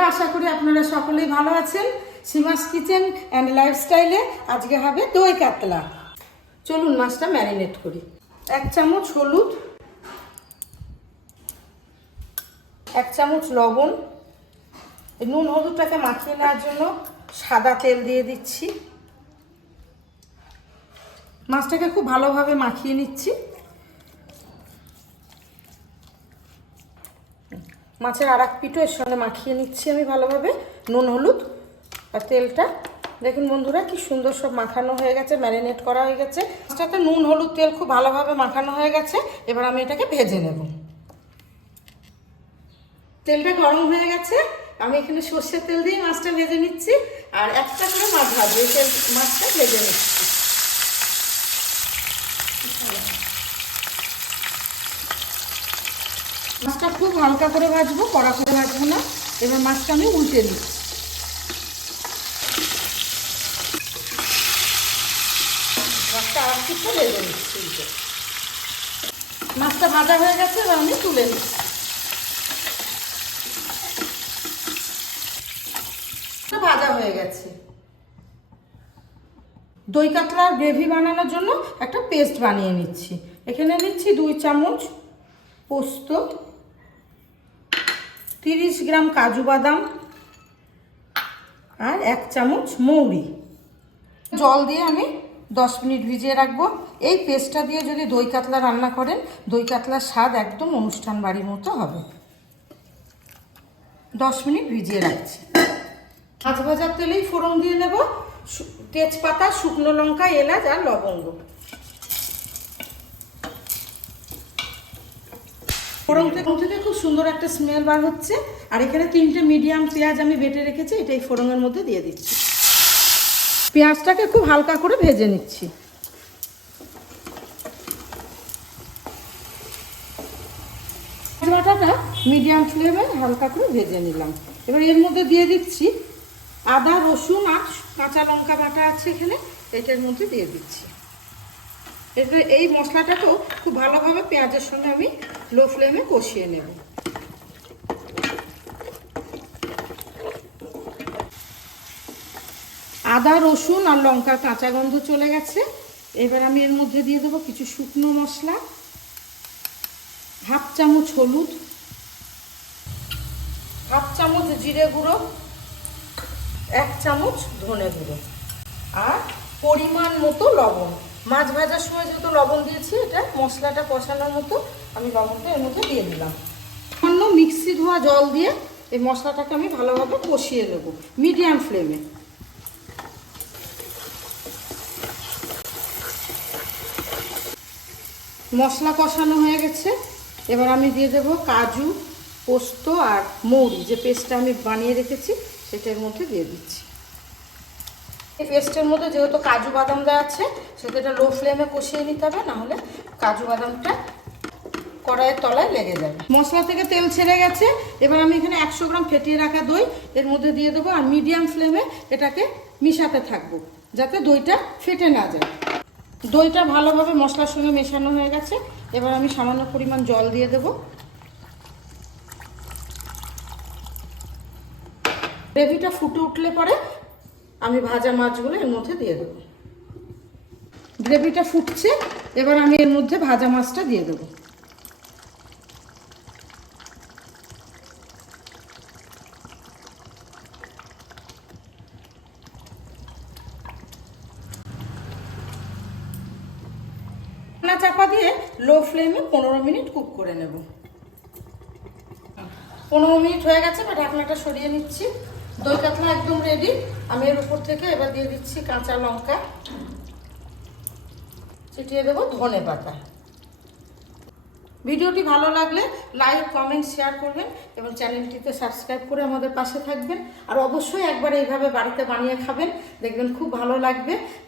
বন্ধুরা আশা করি আপনারা সকলেই ভালো আছেন। সীমাস কিচেন অ্যান্ড লাইফস্টাইলে আজকে হবে দই কাতলা। চলুন মাছটা ম্যারিনেট করি। এক চামচ হলুদ, এক চামচ লবণ নুন হলুদটাকে মাখিয়ে নেওয়ার জন্য সাদা তেল দিয়ে দিচ্ছি। মাছটাকে খুব ভালোভাবে মাখিয়ে নিচ্ছি। মাছের আর এক পিঠও এর সঙ্গে মাখিয়ে নিচ্ছি আমি ভালোভাবে, নুন, হলুদ আর তেলটা। দেখুন বন্ধুরা, কি সুন্দর সব মাখানো হয়ে গেছে, ম্যারিনেট করা হয়ে গেছে। মাছটাতে নুন, হলুদ, তেল খুব ভালোভাবে মাখানো হয়ে গেছে। এবার আমি এটাকে ভেজে নেব। তেলটা গরম হয়ে গেছে। আমি এখানে সর্ষের তেল দিয়ে মাছটা ভেজে নিচ্ছি। আর একটা করে মাছ ভাজবো তেল মাছটা ভেজে নিচ্ছি। মাছটা খুব হালকা করে ভাজবো, কড়া করে ভাজবো না। এবার মাছটা আমি উল্টে দিচ্ছি মাছটা আর মাছটা ভাজা হয়ে গেছে, এবার আমি তুলে মাছটা ভাজা হয়ে গেছে। দই কাতলার গ্রেভি বানানোর জন্য একটা পেস্ট বানিয়ে নিচ্ছি। এখানে নিচ্ছি দুই চামচ পোস্ত তিরিশ গ্রাম কাজু বাদাম আর এক চামচ মৌরি। জল দিয়ে আমি দশ মিনিট ভিজিয়ে রাখব। এই পেস্টটা দিয়ে যদি দই কাতলা রান্না করেন, দই কাতলার স্বাদ একদম অনুষ্ঠান বাড়ির মতো হবে। দশ মিনিট ভিজিয়ে রাখছি। মাছ ভাজার তেলেই ফোড়ন দিয়ে নেব তেজপাতা, শুকনো লঙ্কা, এলাচ আর লবঙ্গ। ফোড়ন থেকে খুব সুন্দর একটা স্মেল বার হচ্ছে। আর এখানে তিনটে মিডিয়াম পেঁয়াজ আমি বেটে রেখেছি, এটা এই ফোড়নের মধ্যে দিয়ে দিচ্ছি। পেঁয়াজটাকে খুব হালকা করে ভেজে নিচ্ছি। বাটাটা মিডিয়াম ফ্লেমে হালকা করে ভেজে নিলাম। এবার এর মধ্যে দিয়ে দিচ্ছি আদা, রসুন আর কাঁচা লঙ্কা বাটা আছে এখানে, এটার মধ্যে দিয়ে দিচ্ছি। এরপরে এই মশলাটাকেও খুব ভালোভাবে পেঁয়াজের সঙ্গে আমি লো ফ্লেমে কষিয়ে নেব। আদা, রসুন আর লঙ্কার কাঁচা গন্ধ চলে গেছে। এবার আমি এর মধ্যে দিয়ে দেবো কিছু শুকনো মশলা। হাফ চামচ হলুদ। হাফ চামচ জিরে গুঁড়ো। এক চামচ ধনে গুঁড়ো। আর পরিমাণ মতো লবণ। মাছ ভাজার সময় যেহেতু লবণ দিয়েছি, এটা মশলাটা কষানোর মতো আমি লবণটা এর মধ্যে দিয়ে দিলাম। সামান্য মিক্সি ধোয়া জল দিয়ে এই মশলাটাকে আমি ভালোভাবে কষিয়ে নেব, মিডিয়াম ফ্লেমে। মশলা কষানো হয়ে গেছে। এবার আমি দিয়ে দেব কাজু, পোস্ত আর মৌরি, যে পেস্টটা আমি বানিয়ে রেখেছি, সেটার মধ্যে দিয়ে দিচ্ছি। এই পেস্টের মধ্যে যেহেতু কাজু বাদাম দেওয়া আছে সেহেতু এটা লো ফ্লেমে কষিয়ে নিতে হবে, নাহলে কাজু বাদামটা কড়াইয়ের তলায় লেগে যাবে। মশলা থেকে তেল ছেড়ে গেছে, এবার আমি এখানে একশো গ্রাম ফেটিয়ে রাখা দই, এর মধ্যে দিয়ে দেবো আর মিডিয়াম ফ্লেমে এটাকে মিশাতে থাকব, যাতে দইটা ফেটে না যায়। দইটা ভালোভাবে মশলার সঙ্গে মেশানো হয়ে গেছে, এবার আমি সামান্য পরিমাণ জল দিয়ে দেব। গ্রেভিটা ফুটে উঠলে পরে আমি ভাজা মাছগুলো এর মধ্যে দিয়ে দেবো। গ্রেভিটা ফুটছে, এবার আমি এর মধ্যে ভাজা মাছটা দিয়ে দেবো। চাপা দিয়ে লো ফ্লেমে পনেরো মিনিট কুক করে নেব। পনেরো মিনিট হয়ে গেছে বা ঢাকনাটা সরিয়ে নিচ্ছি। দই কাতলা একদম রেডি আমি এর উপর থেকে এবার দিয়ে দিচ্ছি কাঁচা লঙ্কা। চিটিয়ে দেবো ধনে পাতা। ভিডিওটি ভালো লাগলে লাইক, কমেন্ট শেয়ার করবেন এবং চ্যানেলটিতে সাবস্ক্রাইব করে আমাদের পাশে থাকবেন। আর অবশ্যই একবার এইভাবে বাড়িতে বানিয়ে খাবেন। দেখবেন খুব ভালো লাগবে।